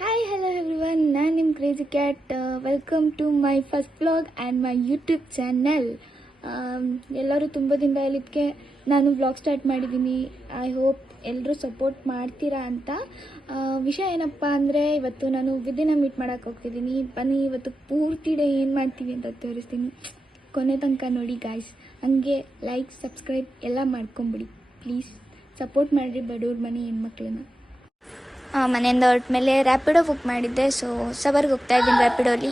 Hi hello everyone, ನಾನು ನಿಮ್ಮ crazy cat. Welcome to my first vlog and my YouTube channel. ಎಲ್ಲರೂ ತುಂಬ ದಿನದಕ್ಕೆ ನಾನು ವ್ಲಾಗ್ ಸ್ಟಾರ್ಟ್ ಮಾಡಿದ್ದೀನಿ. ಐ ಹೋಪ್ ಎಲ್ಲರೂ ಸಪೋರ್ಟ್ ಮಾಡ್ತೀರಾ ಅಂತ. ವಿಷಯ ಏನಪ್ಪ ಅಂದರೆ, ಇವತ್ತು ನಾನು ವಿದಿನ ಮೀಟ್ ಮಾಡೋಕ್ಕೆ ಹೋಗ್ತಿದ್ದೀನಿ. ಬನ್ನಿ ಇವತ್ತು ಪೂರ್ತಿ ಡೇ ಏನು ಮಾಡ್ತೀವಿ ಅಂತ ತೋರಿಸ್ತೀನಿ. ಕೊನೆ ತನಕ ನೋಡಿ ಗಾಯ್ಸ್. ಹಂಗೆ ಲೈಕ್ ಸಬ್ಸ್ಕ್ರೈಬ್ ಎಲ್ಲ ಮಾಡ್ಕೊಂಬಿಡಿ ಪ್ಲೀಸ್. ಸಪೋರ್ಟ್ ಮಾಡಿರಿ ಬಡವ್ರ ಮನೆ ಹೆಣ್ಮಕ್ಳನ್ನ. ಮನೆಯಿಂದ ಹೊರಟ ಮೇಲೆ ರ್ಯಾಪಿಡೋ ಬುಕ್ ಮಾಡಿದ್ದೆ. ಸೊ ಸಬರ್ಗೆ ಹೋಗ್ತಾ ಇದ್ದೀನಿ ರ್ಯಾಪಿಡೋಲಿ.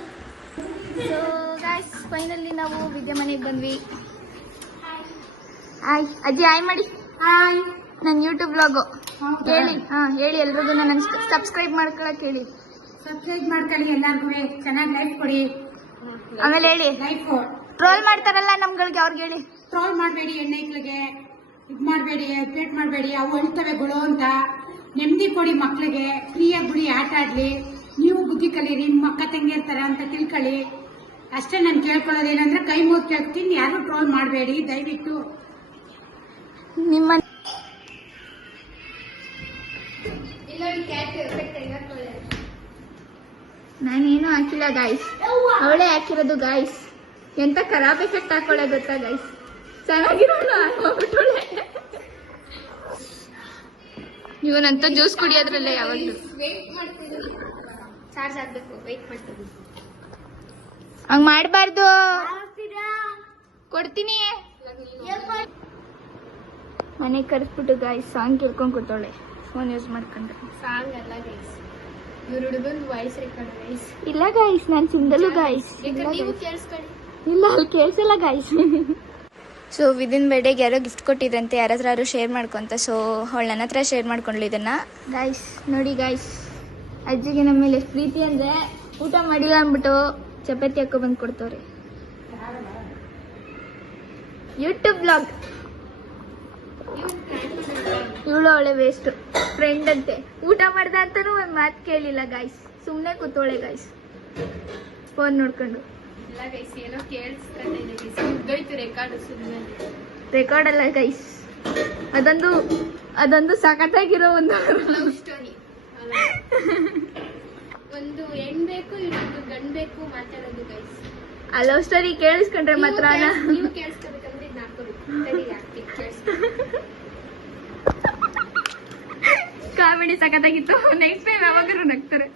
ಸೊ ಗಾಯ್ಸ್, ಫೈನಲಿ ನಾವು ವಿದ್ಯಾ ಮನೆಗೆ ಬಂದ್ವಿ. ಹಾಯ್ ಅಜ್ಜಿ, ಹಾಯ್ ಮಾಡಿ. ಹಾಯ್, ನನ್ನ ಯೂಟ್ಯೂಬ್ ವ್ಲಾಗು ಹೇಳಿ. ಹೇಳಿ ಎಲ್ರಿಗೂ ನನ್ನ ಸಬ್ಸ್ಕ್ರೈಬ್ ಮಾಡ್ಕೊಳಕ್ ಹೇಳಿ. ಸಬ್ಸ್ಕ್ರೈಬ್ ಮಾಡ್ಕೊಳ್ಳಿ, ಎಲ್ಲರಿಗೂ ಚೆನ್ನಾಗಿ ಲೈಕ್ ಕೊಡಿ. ಆಮೇಲೆ ಹೇಳಿ, ಟ್ರೋಲ್ ಮಾಡ್ತಾರಲ್ಲ ನಮ್ಗಳಿಗೆ, ಅವ್ರಿಗೆ ಹೇಳಿ. ಟ್ರೋಲ್ ಮಾಡಬೇಡಿ, ಹೆಣ್ಣೈಕ್ಳಿಗೆ ಇದು ಮಾಡಬೇಡಿ, ಅಪ್ಡೇಟ್ ಮಾಡಬೇಡಿ, ಅವು ಹೇಳ್ತವೆ ಗುಳು ಅಂತ. ನೆಮ್ಮದಿ ಕೊಡಿ ಮಕ್ಳಿಗೆ, ಫ್ರೀಯಾಗಿ ಬಿಡಿ, ಆಟ ಆಡ್ಲಿ. ನೀವು ಬುದ್ಧಿ ಕಲೀರಿ, ನಿಮ್ಮ ಅಕ್ಕ ತಂಗಿರ್ತಾರ ಅಂತ ತಿಳ್ಕೊಳ್ಳಿ. ಅಷ್ಟೇ ನಾನು ಕೇಳ್ಕೊಳ್ಳೋದೇನಂದ್ರೆ, ಕೈ ಮುಗಿ ಕೇಳ್ತೀನಿ, ಯಾರು ಟ್ರೋಲ್ ಮಾಡಬೇಡಿ ದಯವಿಟ್ಟು. ನಿಮ್ಮ ನಾನೇನು ಹಾಕಿಲ್ಲ ಗಾಯ್ಸ್, ಅವಳೇ ಹಾಕಿರೋದು ಗಾಯ್ಸ್. ಎಂತ ಖರಾಬ್ ಎಫೆಕ್ಟ್ ಹಾಕೊಳ್ಳೆ ಗೊತ್ತಾ ಗಾಯ್ಸ್. ಚೆನ್ನಾಗಿರೋಲ್ಲ ಹೋಗ್ಬಿಟ್ಟೋಳೆ. ಇವನಂತ ಜ್ಯೂಸ್ ಕುಡಿಯೋದ್ರಲ್ಲೇ ಯಾವಾಗಲೂ ಚಾರ್ಜ್ ಆಗ್ಬೇಕು, ವೆಯ್ಟ್ ಮಾಡ್ತೀನಿ. ಹಂಗ ಮಾಡಬಾರ್ದು, ಕೊಡ್ತೀನಿ. ಮನೆಗೆ ಕರೆಸ್ಬಿಟ್ಟು ಗಾಯ್ಸ್ ಸಾಂಗ್ ಕೇಳ್ಕೊಂಡು ಕೂತವಳೆ, ಫೋನ್ ಯೂಸ್ ಮಾಡ್ಕೊಂಡ್ರೆ. ಸಾಂಗ್ ಅಲ್ಲ ಗೈಸ್, ಇವ್ರ ಹುಡುಗಂದು ವಾಯ್ಸ್ ರೆಕಾರ್ಡ್ ಗೈಸ್. ಇಲ್ಲ ಗಾಯ್ಸ್, ನಾನು ಸಿಂಗಲು ಗಾಯ್ಸ್. ನೀವು ಕೇಳಿಸ್ಕೊಳ್ಳಿ. ಇಲ್ಲ, ಅಲ್ಲಿ ಕೇಳಿಸಲ್ಲ ಗಾಯ್ಸ್. ಸೊ ವಿದಿನ್ ಬರ್ಡೇಗೆ ಯಾರೋ ಗಿಫ್ಟ್ ಕೊಟ್ಟಿದ್ರಂತೆ, ಯಾರಾದ್ರೂ ಶೇರ್ ಮಾಡ್ಕೊಂತ. ಸೊ ಅವಳು ನನ್ನ ಹತ್ರ ಶೇರ್ ಮಾಡ್ಕೊಂಡ್ಲು ಇದನ್ನ. ಗಾಯ್ಸ್ ನೋಡಿ ಗಾಯ್ಸ್, ಅಜ್ಜಿಗೆ ನಮ್ಮ ಮೇಲೆ ಎಷ್ಟು ಪ್ರೀತಿ ಅಂದರೆ, ಊಟ ಮಾಡಿಲ್ಲ ಅಂದ್ಬಿಟ್ಟು ಚಪಾತಿ ಹಾಕೋ ಬಂದು ಕೊಡ್ತವ್ರೆ. YouTube blog. ಇವಳು ಅವಳೆ ವೇಸ್ಟ್ ಫ್ರೆಂಡ್ ಅಂತೆ. ಊಟ ಮಾಡ್ದ ಅಂತಾನು ಒಂದು ಮಾತು ಕೇಳಿಲ್ಲ ಗಾಯ್ಸ್, ಸುಮ್ಮನೆ ಕೂತೋಳೆ ಗಾಯ್ಸ್ ಫೋನ್ ನೋಡ್ಕೊಂಡು. ಏನೋ ಕೇಳಿಸ್ಕೊಂಡೈತೆ ರೆಕಾರ್ಡ್ ಅಲ್ಲ ಗೈಸ್, ಅದೊಂದು ಸಖತ್ತಾಗಿರೋ ಒಂದು ಲವ್ ಸ್ಟೋರಿ. ಒಂದು ಹೆಣ್ ಬೇಕು, ಇನ್ನೊಂದು ಗಂಡ್ ಬೇಕು ಮಾತಾಡೋದು ಗೈಸ್. ಆ ಲವ್ ಸ್ಟೋರಿ ಕೇಳಿಸ್ಕೊಂಡ್ರೆ ಮಾತ್ರ ನೀವು ಕೇಳಿಸ್ಕೋಬೇಕಂದ್ರೆ ಕಾಮಿಡಿ ಸಖತ್ತಾಗಿತ್ತು. ನೆಕ್ಸ್ಟ್ ಟೈಮ್ ಯಾವಾಗಾದ್ರೂ ನಗ್ತಾರೆ.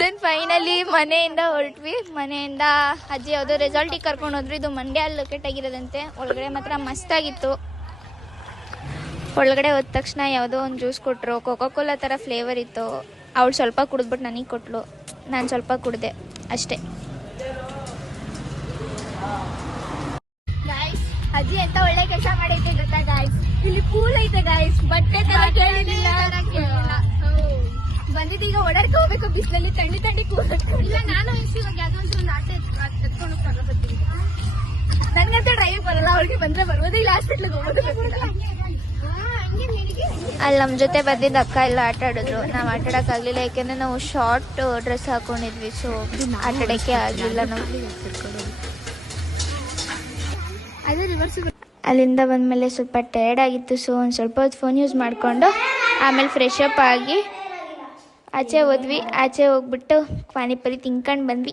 ದೆನ್ ಫೈನಲಿ ಮನೆಯಿಂದ ಹೊರಟ್ವಿ. ಮನೆಯಿಂದ ಅಜ್ಜಿ ಯಾವುದೋ ರೆಸಾರ್ಟಿಗೆ ಕರ್ಕೊಂಡು ಹೋದ್ರು. ಇದು ಮಂಡ್ಯ ಲೊಕೇಟ್ ಆಗಿರೋದಂತೆ. ಒಳಗಡೆ ಮಾತ್ರ ಮಸ್ತಾಗಿತ್ತು. ಒಳಗಡೆ ಹೋದ ತಕ್ಷಣ ಯಾವುದೋ ಒಂದು ಜ್ಯೂಸ್ ಕೊಟ್ಟರು, ಕೋಕೋ ಕೋಲಾ ಥರ ಫ್ಲೇವರ್ ಇತ್ತು. ಅವಳು ಸ್ವಲ್ಪ ಕುಡಿದ್ಬಿಟ್ಟು ನನಗೆ ಕೊಟ್ಲು, ನಾನು ಸ್ವಲ್ಪ ಕುಡಿದೆ ಅಷ್ಟೇ. ಗಾಯ್ಸ್, ಅಜ್ಜಿ ಎಂತ ಒಳ್ಳೆ ಕೆಲಸ ಮಾಡೈತೆ ಗೊತ್ತಾ ಗಾಯ್ಸ್. ಇಲ್ಲಿ ಪೂಲ್ ಐತೆ ಗಾಯ್ಸ್, ಬಟ್ಟೆ ತರ ಕೇಳಿಲ್ಲ. ಬಂದಿದ್ದೀಗ ಓಡಾಡ್ಕೊ ಹೋಗ್ಬೇಕು ಬಿಸಿಲಲ್ಲಿ, ತಣ್ಣಿ ಕೂಡಲ್ಲ. ನಾನು ಇವಾಗ ಯಾವ್ದೋ ಒಂದು ಆಟ ಎತ್ಕೊಂಡು ಬರ್ತೀನಿ. ನನ್ಗಂತ ಡ್ರೈವಿಂಗ್ ಬರಲ್ಲ, ಅವ್ರಿಗೆ ಬಂದ್ರೆ ಬರ್ಬೋದು, ಇಲ್ಲ ಹಾಸ್ಪಿಟ್ಲಿಗೆ ಹೋಗೋದು. ಅಲ್ಲಿ ನಮ್ಮ ಜೊತೆ ಬಂದಿದ್ದ ಅಕ್ಕ ಎಲ್ಲ ಆಟ ಆಡಿದ್ರು. ನಾವು ಆಟ ಆಡೋಕ್ಕಾಗಲಿಲ್ಲ, ಯಾಕೆಂದ್ರೆ ನಾವು ಶಾರ್ಟ್ ಡ್ರೆಸ್ ಹಾಕೊಂಡಿದ್ವಿ. ಸೊ ಆಟ ಆಡೋಕ್ಕೆ ಆಗಲಿಲ್ಲ ನಾವು. ಅದೇ ರಿವರ್ಸ್. ಅಲ್ಲಿಂದ ಬಂದಮೇಲೆ ಸ್ವಲ್ಪ ಟಯರ್ಡ್ ಆಗಿತ್ತು. ಸೊ ಒಂದು ಸ್ವಲ್ಪ ಹೊತ್ತು ಫೋನ್ ಯೂಸ್ ಮಾಡಿಕೊಂಡು ಆಮೇಲೆ ಫ್ರೆಶ್ ಅಪ್ ಆಗಿ ಆಚೆ ಹೋದ್ವಿ. ಆಚೆ ಹೋಗ್ಬಿಟ್ಟು ಪಾನಿಪುರಿ ತಿನ್ಕೊಂಡು ಬಂದ್ವಿ.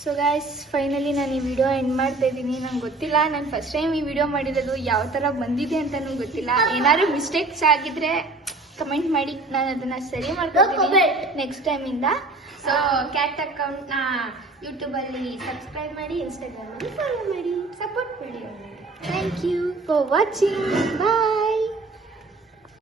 ಸೊ ಗಾಯ್ಸ್, ಫೈನಲಿ ನಾನು ಈ ವಿಡಿಯೋ ಎಂಡ್ ಮಾಡ್ತಾ ಇದ್ದೀನಿ. ನಂಗೆ ಗೊತ್ತಿಲ್ಲ, ನಾನು ಫಸ್ಟ್ ಟೈಮ್ ಈ ವಿಡಿಯೋ ಮಾಡಿರೋದು, ಯಾವ ಥರ ಬಂದಿದೆ ಅಂತ ನಂಗೆ ಗೊತ್ತಿಲ್ಲ. ಏನಾದ್ರು ಮಿಸ್ಟೇಕ್ಸ್ ಆಗಿದ್ರೆ ಕಮೆಂಟ್ ಮಾಡಿ, ನಾನು ಅದನ್ನು ಸರಿ ಮಾಡ್ಕೊತೀನಿ ನೆಕ್ಸ್ಟ್ ಟೈಮಿಂದ. ಸೊ ಕ್ಯಾಟ್ ಅಕೌಂಟ್ನ ಯೂಟ್ಯೂಬಲ್ಲಿ ಸಬ್ಸ್ಕ್ರೈಬ್ ಮಾಡಿ, ಇನ್ಸ್ಟಾಗ್ರಾಮಲ್ಲಿ ಫಾಲೋ ಮಾಡಿ, ಸಪೋರ್ಟ್ ಮಾಡಿ. Thank you for watching. Bye.